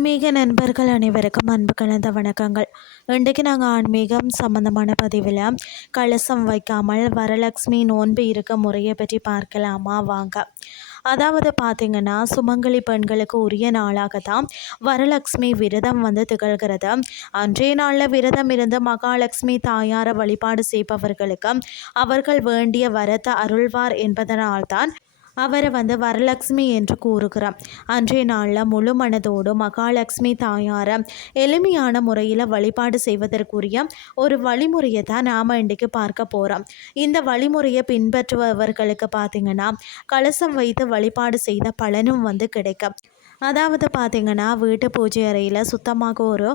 ஆன்மீக நண்பர்கள் அனைவருக்கும் அன்பு கலந்த வணக்கங்கள். இன்றைக்கு நாங்கள் ஆன்மீகம் சம்பந்தமான பதிவில் கலசம் வைக்காமல் வரலட்சுமி நோன்பு இருக்க முறையை பற்றி பார்க்கலாமா வாங்க. அதாவது பார்த்திங்கன்னா, சுமங்கலி பெண்களுக்கு உரிய நாளாக தான் வரலட்சுமி விரதம் திகழ்கிறது. அன்றைய நாளில் விரதம் இருந்து மகாலட்சுமி தாயாரை வழிபாடு செய்பவர்களுக்கு அவர்கள் வேண்டிய வரத்தை அருள்வார் என்பதனால்தான் அவரை வரலட்சுமி என்று கூறுகிறார். அன்றைய நாளில் முழு மனதோடு மகாலட்சுமி தாயாரை எளிமையான முறையில் வழிபாடு செய்வதற்குரிய ஒரு வழிமுறையை தான் நாம் இன்றைக்கு பார்க்க போகிறோம். இந்த வழிமுறையை பின்பற்றுபவர்களுக்கு பார்த்திங்கன்னா, கலசம் வைத்து வழிபாடு செய்த பலனும் கிடைக்கும். அதாவது பார்த்திங்கன்னா, வீட்டு பூஜை அறையில் சுத்தமாக ஒரு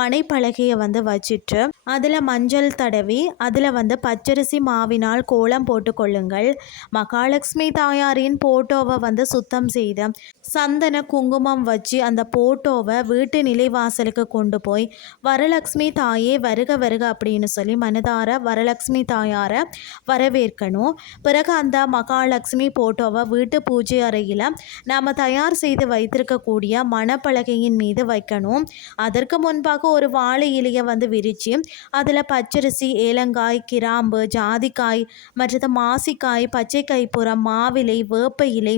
மனைப்பலகையை வச்சுட்டு அதில் மஞ்சள் தடவி அதில் பச்சரிசி மாவினால் கோலம் போட்டு கொள்ளுங்கள். மகாலட்சுமி தாயாரின் போட்டோவை சுத்தம் செய்து சந்தன குங்குமம் வச்சு அந்த போட்டோவை வீட்டு நிலைவாசலுக்கு கொண்டு போய் வரலட்சுமி தாயே வருக வருக அப்படின்னு சொல்லி மனதார வரலட்சுமி தாயாரை வரவேற்கணும். பிறகு அந்த மகாலட்சுமி போட்டோவை வீட்டு பூஜை அறையில் நாம் தயார் செய்து வைத்திருக்கக்கூடிய மணப்பலகையின் மீது வைக்கணும். அதற்கு முன்பாக ஒரு வாழை இலையை விரித்து அதில் பச்சரிசி, ஏலங்காய், கிராம்பு, ஜாதிக்காய், மற்றது மாசிக்காய், பச்சை கைப்புறம், மாவிலை, வேப்ப இலை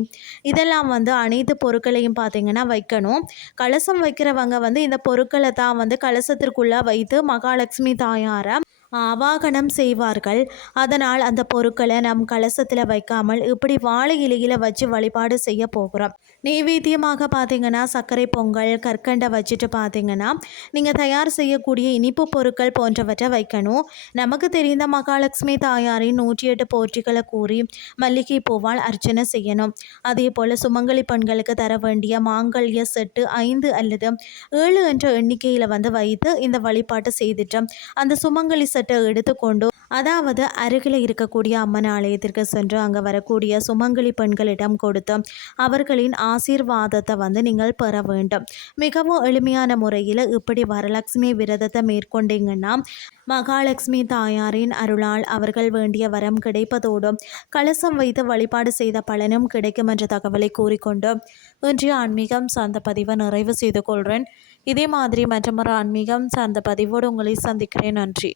இதெல்லாம் அனைத்து பொருட்களையும் பார்த்திங்கன்னா வைக்கணும். கலசம் வைக்கிறவங்க இந்த பொருட்களை தான் கலசத்திற்குள்ளே வைத்து மகாலட்சுமி தாயாரை ஆவாகனம் செய்வார்கள். அதனால் அந்த பொருட்களை நம் கலசத்தில் வைக்காமல் இப்படி வாழை இலையில் வச்சு வழிபாடு செய்ய போகிறோம். நெய்வேத்தியமாக பார்த்திங்கன்னா சர்க்கரை பொங்கல், கற்கண்டை வச்சுட்டு பார்த்திங்கன்னா நீங்கள் தயார் செய்யக்கூடிய இனிப்பு பொருட்கள் போன்றவற்றை வைக்கணும். நமக்கு தெரிந்த மகாலட்சுமி தாயாரின் 108 போற்றிகளை கூறி மல்லிகை பூவால் அர்ச்சனை செய்யணும். அதே போல் சுமங்கலி பெண்களுக்கு தர வேண்டிய மாங்கல்ய செட்டு 5 அல்லது 7 என்ற எண்ணிக்கையில் வைத்து இந்த வழிபாட்டை செய்துட்டு அந்த சுமங்கலி செட்டை எடுத்துக்கொண்டு அதாவது அருகில் இருக்கக்கூடிய அம்மன் ஆலயத்திற்கு சென்று அங்கே வரக்கூடிய சுமங்கலி பெண்களிடம் கொடுத்து அவர்களின் ஆசீர்வாதத்தை நீங்கள் பெற வேண்டும். மிகவும் எளிமையான முறையில் இப்படி வரலட்சுமி விரதத்தை மேற்கொண்டீங்கன்னா மகாலட்சுமி தாயாரின் அருளால் அவர்கள் வேண்டிய வரம் கிடைப்பதோடு கலசம் வைத்து வழிபாடு செய்த பலனும் கிடைக்கும் என்ற தகவலை கூறிக்கொண்டு இன்றைய ஆன்மீகம் சார்ந்த பதிவை நிறைவு செய்து கொள்கிறேன். இதே மாதிரி மற்றொரு ஆன்மீகம் சார்ந்த பதிவோடு உங்களை சந்திக்கிறேன். நன்றி.